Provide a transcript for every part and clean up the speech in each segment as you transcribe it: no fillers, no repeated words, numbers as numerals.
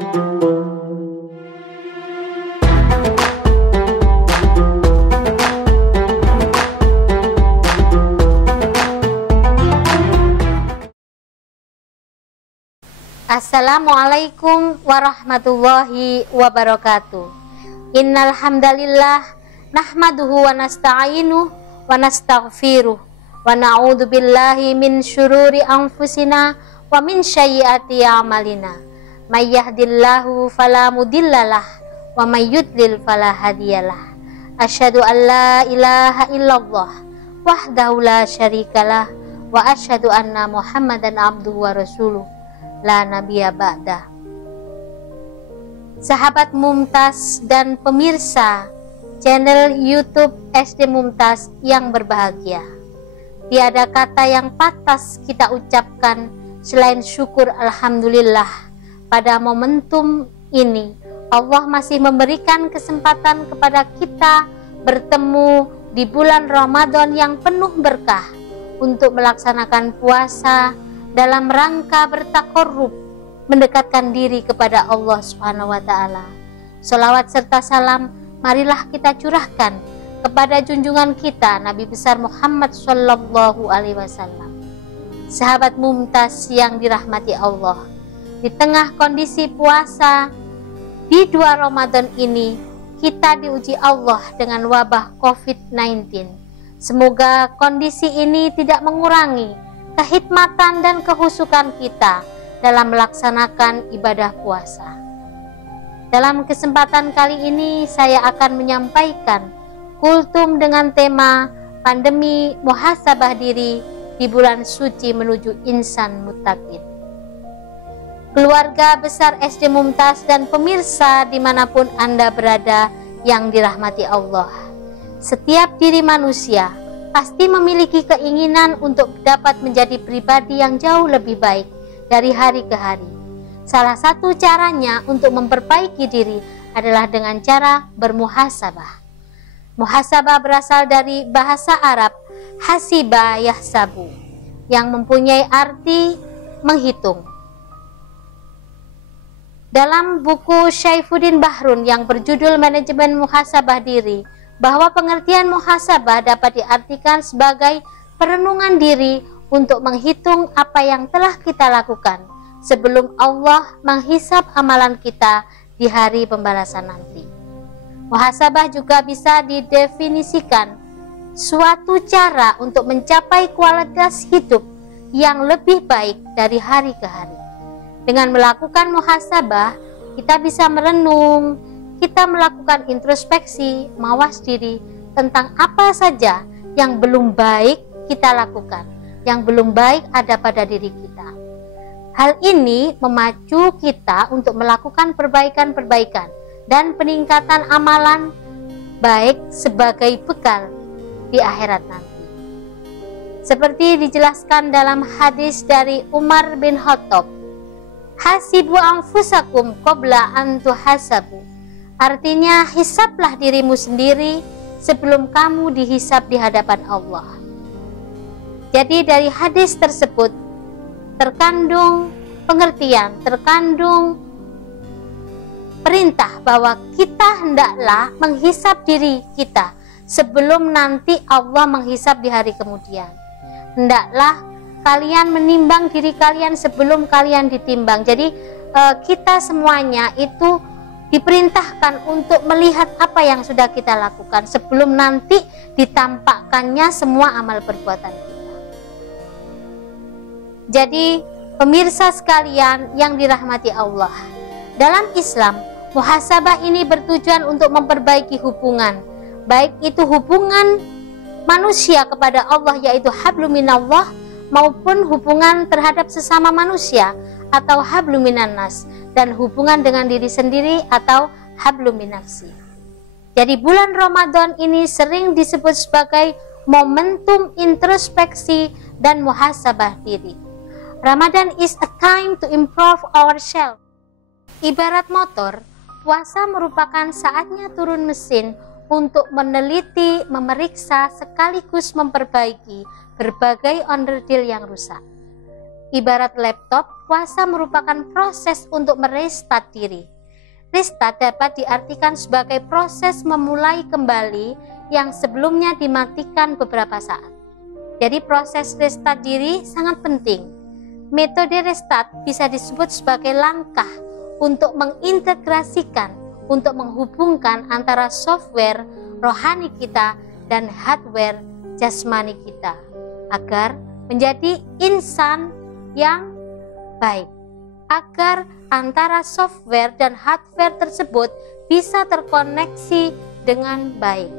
Assalamualaikum warahmatullahi wabarakatuh. Innal hamdalillah nahmaduhu wa nasta'inuhu wa nastaghfiruh wa na'udzu billahi min syururi anfusina wa min sayyiati a'malina. May yahdihillahu fala mudhillalah wa may yudlil fala hadiyalah. Asyhadu an la ilaha illallah wahdahu la syarikalah wa asyhadu anna Muhammadan abduhu wa rasuluh. La nabiyya ba'da. Sahabat Mumtaz dan pemirsa channel YouTube SD Mumtaz yang berbahagia, tiada kata yang pantas kita ucapkan selain syukur alhamdulillah. Pada momentum ini Allah masih memberikan kesempatan kepada kita bertemu di bulan Ramadan yang penuh berkah untuk melaksanakan puasa dalam rangka bertakarrub, mendekatkan diri kepada Allah Subhanahu wa taala. Shalawat serta salam marilah kita curahkan kepada junjungan kita Nabi besar Muhammad sallallahu alaihi wasallam. Sahabat Mumtaz yang dirahmati Allah, di tengah kondisi puasa di 2 Ramadan ini kita diuji Allah dengan wabah COVID-19. Semoga kondisi ini tidak mengurangi kehikmatan dan kehusukan kita dalam melaksanakan ibadah puasa. Dalam kesempatan kali ini saya akan menyampaikan kultum dengan tema pandemi muhasabah diri di bulan suci menuju insan muttaqin. Keluarga besar SD Mumtaz dan pemirsa dimanapun Anda berada yang dirahmati Allah, setiap diri manusia pasti memiliki keinginan untuk dapat menjadi pribadi yang jauh lebih baik dari hari ke hari. Salah satu caranya untuk memperbaiki diri adalah dengan cara bermuhasabah. Muhasabah berasal dari bahasa Arab hasiba yahsabu, yang mempunyai arti menghitung. Dalam buku Syaifuddin Bahrun yang berjudul Manajemen Muhasabah Diri, bahwa pengertian muhasabah dapat diartikan sebagai perenungan diri untuk menghitung apa yang telah kita lakukan sebelum Allah menghisab amalan kita di hari pembalasan nanti. Muhasabah juga bisa didefinisikan suatu cara untuk mencapai kualitas hidup yang lebih baik dari hari ke hari. Dengan melakukan muhasabah, kita bisa merenung, kita melakukan introspeksi, mawas diri tentang apa saja yang belum baik kita lakukan, yang belum baik ada pada diri kita. Hal ini memacu kita untuk melakukan perbaikan-perbaikan dan peningkatan amalan baik sebagai bekal di akhirat nanti. Seperti dijelaskan dalam hadis dari Umar bin Khattab, hasibu anfusakum qabla an tuhasabu. Artinya, hisablah dirimu sendiri sebelum kamu dihisab di hadapan Allah. Jadi dari hadis tersebut terkandung pengertian, terkandung perintah bahwa kita hendaklah menghisab diri kita sebelum nanti Allah menghisab di hari kemudian. Hendaklah kalian menimbang diri kalian sebelum kalian ditimbang. Jadi kita semuanya itu diperintahkan untuk melihat apa yang sudah kita lakukan sebelum nanti ditampakkannya semua amal perbuatan kita. Jadi pemirsa sekalian yang dirahmati Allah, dalam Islam muhasabah ini bertujuan untuk memperbaiki hubungan, baik itu hubungan manusia kepada Allah yaitu hablum minallah, maupun hubungan terhadap sesama manusia atau hablum minan nas, dan hubungan dengan diri sendiri atau hablum minafsi. Jadi bulan Ramadan ini sering disebut sebagai momentum introspeksi dan muhasabah diri. Ramadan is a time to improve ourselves. Ibarat motor, puasa merupakan saatnya turun mesin untuk meneliti, memeriksa, sekaligus memperbaiki berbagai onderdil yang rusak. Ibarat laptop, puasa merupakan proses untuk merestart diri. Restart dapat diartikan sebagai proses memulai kembali yang sebelumnya dimatikan beberapa saat. Jadi proses restart diri sangat penting. Metode restart bisa disebut sebagai langkah untuk mengintegrasikan, untuk menghubungkan antara software rohani kita dan hardware jasmani kita agar menjadi insan yang baik, agar antara software dan hardware tersebut bisa terkoneksi dengan baik.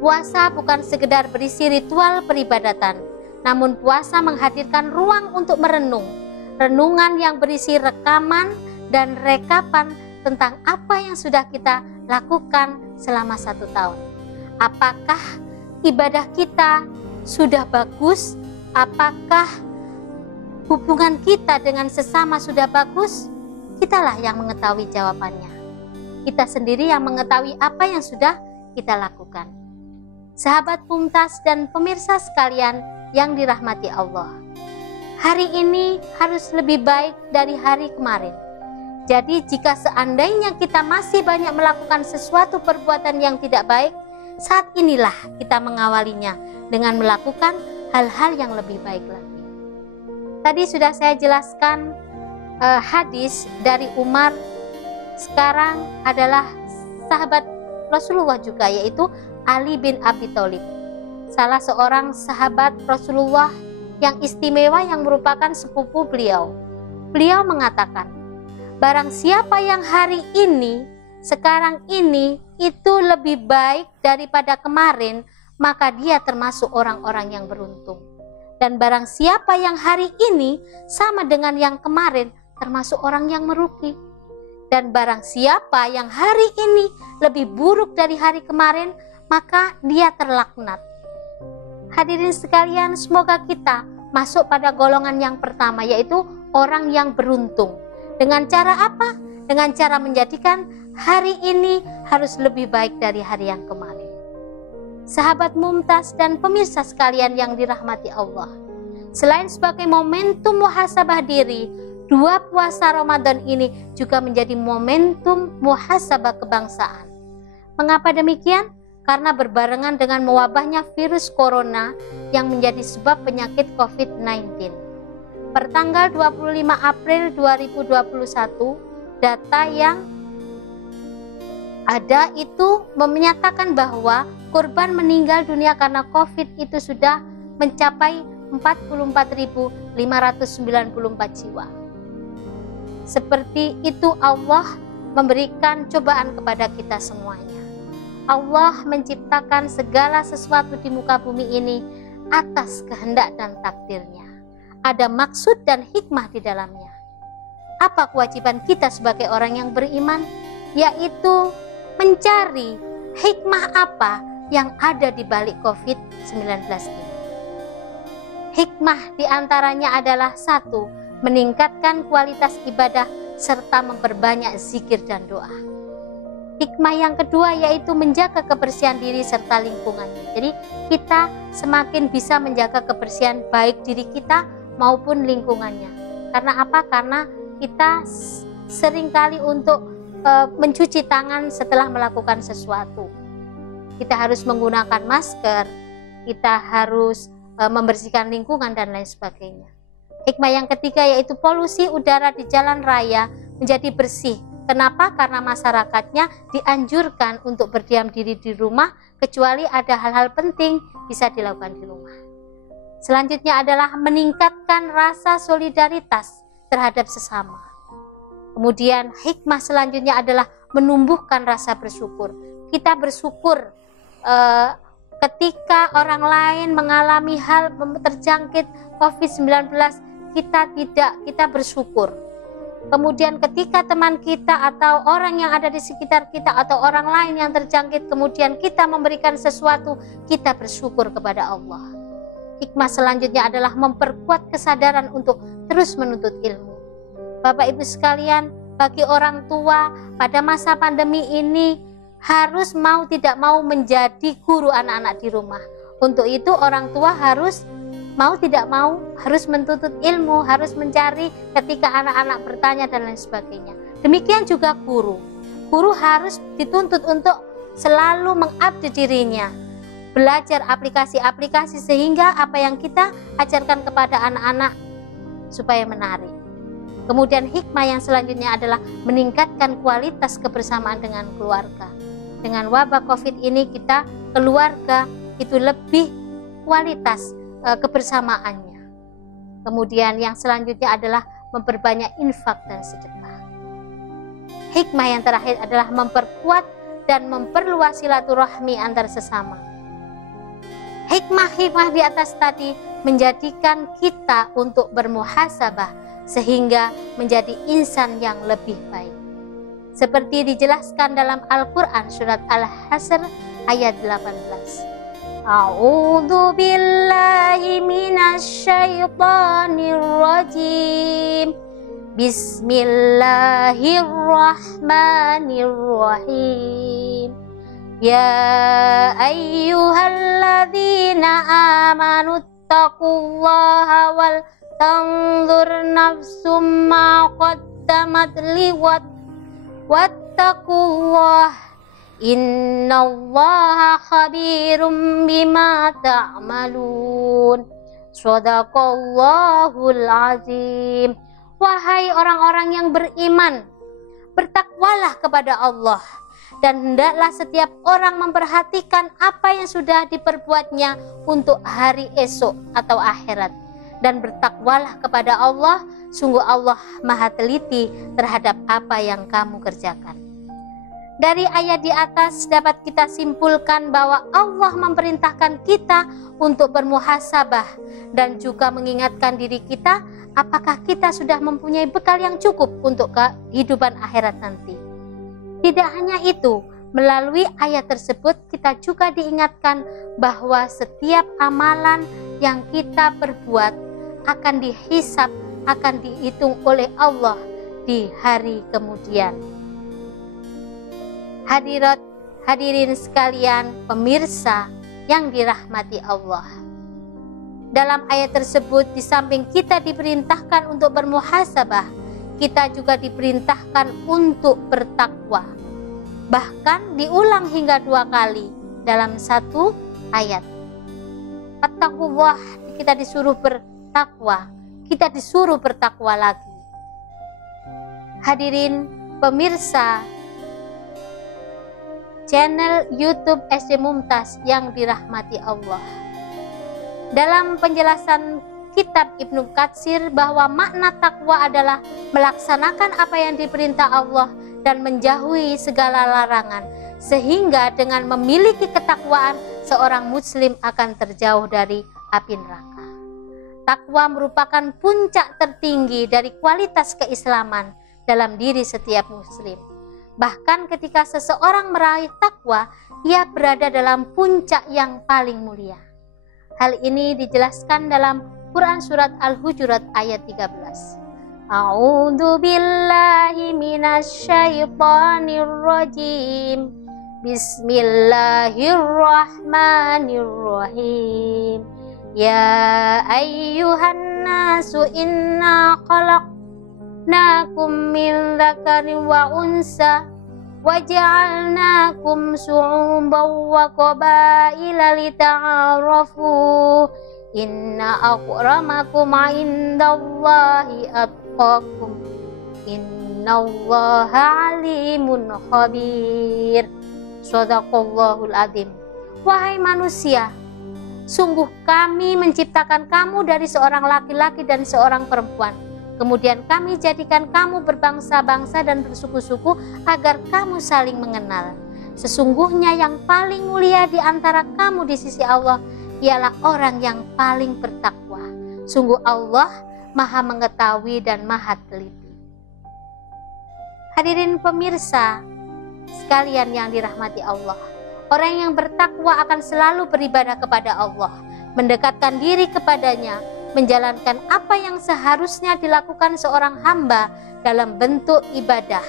Puasa bukan sekedar berisi ritual peribadatan, namun puasa menghadirkan ruang untuk merenung, renungan yang berisi rekaman dan rekapan tentang apa yang sudah kita lakukan selama 1 tahun. Apakah ibadah kita sudah bagus? Apakah hubungan kita dengan sesama sudah bagus? Kitalah yang mengetahui jawabannya. Kita sendiri yang mengetahui apa yang sudah kita lakukan. Sahabat Mumtaz dan pemirsa sekalian yang dirahmati Allah, hari ini harus lebih baik dari hari kemarin. Jadi jika seandainya kita masih banyak melakukan sesuatu perbuatan yang tidak baik, saat inilah kita mengawalinya dengan melakukan hal-hal yang lebih baik lagi. Tadi sudah saya jelaskan hadis dari Umar. Sekarang adalah sahabat Rasulullah juga, yaitu Ali bin Abi Thalib, salah seorang sahabat Rasulullah yang istimewa yang merupakan sepupu beliau. Beliau mengatakan, barang siapa yang hari ini, sekarang ini itu lebih baik daripada kemarin, maka dia termasuk orang-orang yang beruntung. Dan barang siapa yang hari ini sama dengan yang kemarin, termasuk orang yang merugi. Dan barang siapa yang hari ini lebih buruk dari hari kemarin, maka dia terlaknat. Hadirin sekalian, semoga kita masuk pada golongan yang pertama, yaitu orang yang beruntung. Dengan cara apa? Dengan cara menjadikan hari ini harus lebih baik dari hari yang kemarin. Sahabat Mumtaz dan pemirsa sekalian yang dirahmati Allah, selain sebagai momentum muhasabah diri, 2 puasa Ramadan ini juga menjadi momentum muhasabah kebangsaan. Mengapa demikian? Karena berbarengan dengan mewabahnya virus corona yang menjadi sebab penyakit COVID-19. Pertanggal 25 April 2021, data yang ada itu menyatakan bahwa korban meninggal dunia karena COVID itu sudah mencapai 44.594 jiwa. Seperti itu Allah memberikan cobaan kepada kita semuanya. Allah menciptakan segala sesuatu di muka bumi ini atas kehendak dan takdirnya. Ada maksud dan hikmah di dalamnya. Apa kewajiban kita sebagai orang yang beriman? Yaitu mencari hikmah apa yang ada di balik COVID-19 ini. Hikmah diantaranya adalah 1, meningkatkan kualitas ibadah serta memperbanyak zikir dan doa. Hikmah yang kedua yaitu menjaga kebersihan diri serta lingkungannya. Jadi kita semakin bisa menjaga kebersihan baik diri kita maupun lingkungannya. Karena apa? Karena kita seringkali untuk mencuci tangan setelah melakukan sesuatu. Kita harus menggunakan masker, kita harus membersihkan lingkungan dan lain sebagainya. Hikmah yang ketiga yaitu polusi udara di jalan raya menjadi bersih. Kenapa? Karena masyarakatnya dianjurkan untuk berdiam diri di rumah kecuali ada hal-hal penting bisa dilakukan di rumah. Selanjutnya adalah meningkatkan rasa solidaritas terhadap sesama. Kemudian hikmah selanjutnya adalah menumbuhkan rasa bersyukur. Kita bersyukur ketika orang lain mengalami hal terjangkit COVID-19, kita bersyukur. Kemudian ketika teman kita atau orang yang ada di sekitar kita atau orang lain yang terjangkit, kemudian kita memberikan sesuatu, kita bersyukur kepada Allah. Hikmah selanjutnya adalah memperkuat kesadaran untuk terus menuntut ilmu. Bapak Ibu sekalian, bagi orang tua pada masa pandemi ini harus mau tidak mau menjadi guru anak-anak di rumah. Untuk itu orang tua harus mau tidak mau harus menuntut ilmu, harus mencari ketika anak-anak bertanya dan lain sebagainya. Demikian juga guru. Guru harus dituntut untuk selalu mengupdate dirinya, belajar aplikasi-aplikasi sehingga apa yang kita ajarkan kepada anak-anak supaya menarik. Kemudian hikmah yang selanjutnya adalah meningkatkan kualitas kebersamaan dengan keluarga. Dengan wabah COVID ini kita keluarga itu lebih kualitas kebersamaannya. Kemudian yang selanjutnya adalah memperbanyak infak dan sedekah. Hikmah yang terakhir adalah memperkuat dan memperluas silaturahmi antar sesama. Hikmah-hikmah di atas tadi menjadikan kita untuk bermuhasabah sehingga menjadi insan yang lebih baik. Seperti dijelaskan dalam Al-Quran surat Al-Hasr ayat 18. A'udzu billahi minasyaitonir rajim. Bismillahirrahmanirrahim. Ya ayyuhalladzina amanu taqullaha wal tanzur nafsum ma qaddamat liwat wattaqullah innallaha khabirum bima ta'malun. Shadaqallahul azim. Wahai orang-orang yang beriman, bertakwalah kepada Allah, dan hendaklah setiap orang memperhatikan apa yang sudah diperbuatnya untuk hari esok atau akhirat. Dan bertakwalah kepada Allah, sungguh Allah maha teliti terhadap apa yang kamu kerjakan. Dari ayat di atas dapat kita simpulkan bahwa Allah memerintahkan kita untuk bermuhasabah dan juga mengingatkan diri kita apakah kita sudah mempunyai bekal yang cukup untuk kehidupan akhirat nanti. Tidak hanya itu, melalui ayat tersebut kita juga diingatkan bahwa setiap amalan yang kita perbuat akan dihisab, akan dihitung oleh Allah di hari kemudian. Hadirin sekalian, pemirsa yang dirahmati Allah. Dalam ayat tersebut, di samping kita diperintahkan untuk bermuhasabah, kita juga diperintahkan untuk bertakwa. Bahkan diulang hingga 2 kali dalam satu ayat. Attaqullah, kita disuruh bertakwa, kita disuruh bertakwa lagi. Hadirin pemirsa channel YouTube SD Mumtaz yang dirahmati Allah. Dalam penjelasan kitab Ibnu Katsir bahwa makna takwa adalah melaksanakan apa yang diperintah Allah dan menjauhi segala larangan, sehingga dengan memiliki ketakwaan seorang muslim akan terjauh dari api neraka. Takwa merupakan puncak tertinggi dari kualitas keislaman dalam diri setiap muslim. Bahkan ketika seseorang meraih takwa, ia berada dalam puncak yang paling mulia. Hal ini dijelaskan dalam Quran surat Al-Hujurat ayat 13. A'udzu billahi minasyaitonir rajim. Bismillahirrahmanirrahim. Ya ayyuhan nasu inna khalaqnakum min dzakarin wa unsa waja'alnakum syu'uban wa qabaila lita'arafu inna akramakum indallahi atqakum innallaha alimun khabir. Shadaqallahul azim. Wahai manusia, sungguh kami menciptakan kamu dari seorang laki-laki dan seorang perempuan. Kemudian kami jadikan kamu berbangsa-bangsa dan bersuku-suku agar kamu saling mengenal. Sesungguhnya yang paling mulia di antara kamu di sisi Allah ialah orang yang paling bertakwa. Sungguh Allah maha mengetahui dan maha teliti. Hadirin pemirsa sekalian yang dirahmati Allah, orang yang bertakwa akan selalu beribadah kepada Allah, mendekatkan diri kepadanya, menjalankan apa yang seharusnya dilakukan seorang hamba dalam bentuk ibadah,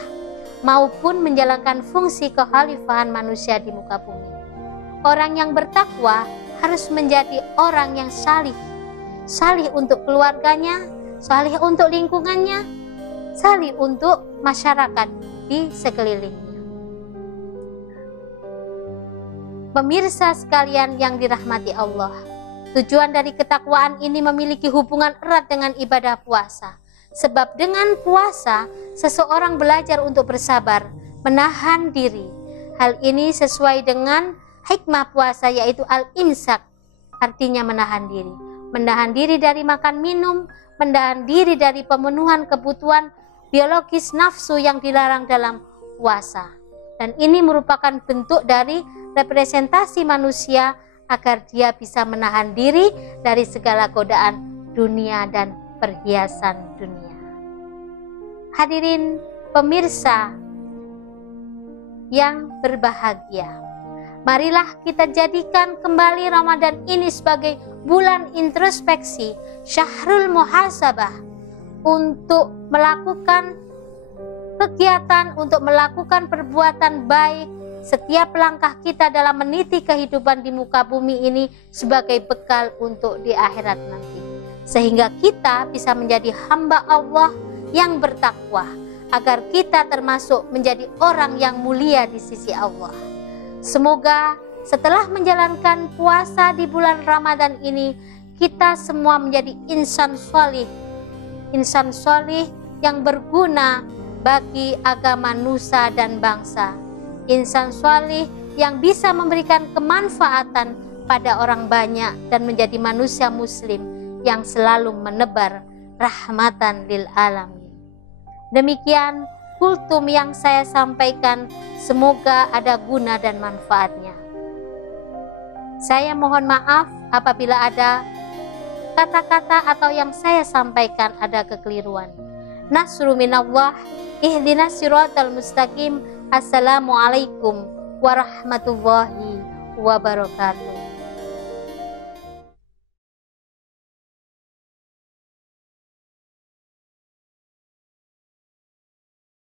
maupun menjalankan fungsi kekhalifahan manusia di muka bumi. Orang yang bertakwa harus menjadi orang yang salih, salih untuk keluarganya, salih untuk lingkungannya, salih untuk masyarakat di sekelilingnya. Pemirsa sekalian yang dirahmati Allah, tujuan dari ketakwaan ini memiliki hubungan erat dengan ibadah puasa. Sebab dengan puasa, seseorang belajar untuk bersabar, menahan diri. Hal ini sesuai dengan hikmah puasa, yaitu al-imsak, artinya menahan diri. Menahan diri dari makan minum, menahan diri dari pemenuhan kebutuhan biologis nafsu yang dilarang dalam puasa. Dan ini merupakan bentuk dari representasi manusia agar dia bisa menahan diri dari segala godaan dunia dan perhiasan dunia. Hadirin pemirsa yang berbahagia, marilah kita jadikan kembali Ramadan ini sebagai bulan introspeksi, syahrul muhasabah, untuk melakukan kegiatan, untuk melakukan perbuatan baik. Setiap langkah kita dalam meniti kehidupan di muka bumi ini sebagai bekal untuk di akhirat nanti, sehingga kita bisa menjadi hamba Allah yang bertakwa, agar kita termasuk menjadi orang yang mulia di sisi Allah. Semoga setelah menjalankan puasa di bulan Ramadan ini, kita semua menjadi insan solih yang berguna bagi agama nusa dan bangsa. Insan solih yang bisa memberikan kemanfaatan pada orang banyak dan menjadi manusia muslim yang selalu menebar rahmatan lil alamin. Demikian kultum yang saya sampaikan, semoga ada guna dan manfaatnya. Saya mohon maaf apabila ada kata-kata atau yang saya sampaikan ada kekeliruan. Nasru minallah, ihdinas siratal mustaqim. Assalamualaikum warahmatullahi wabarakatuh.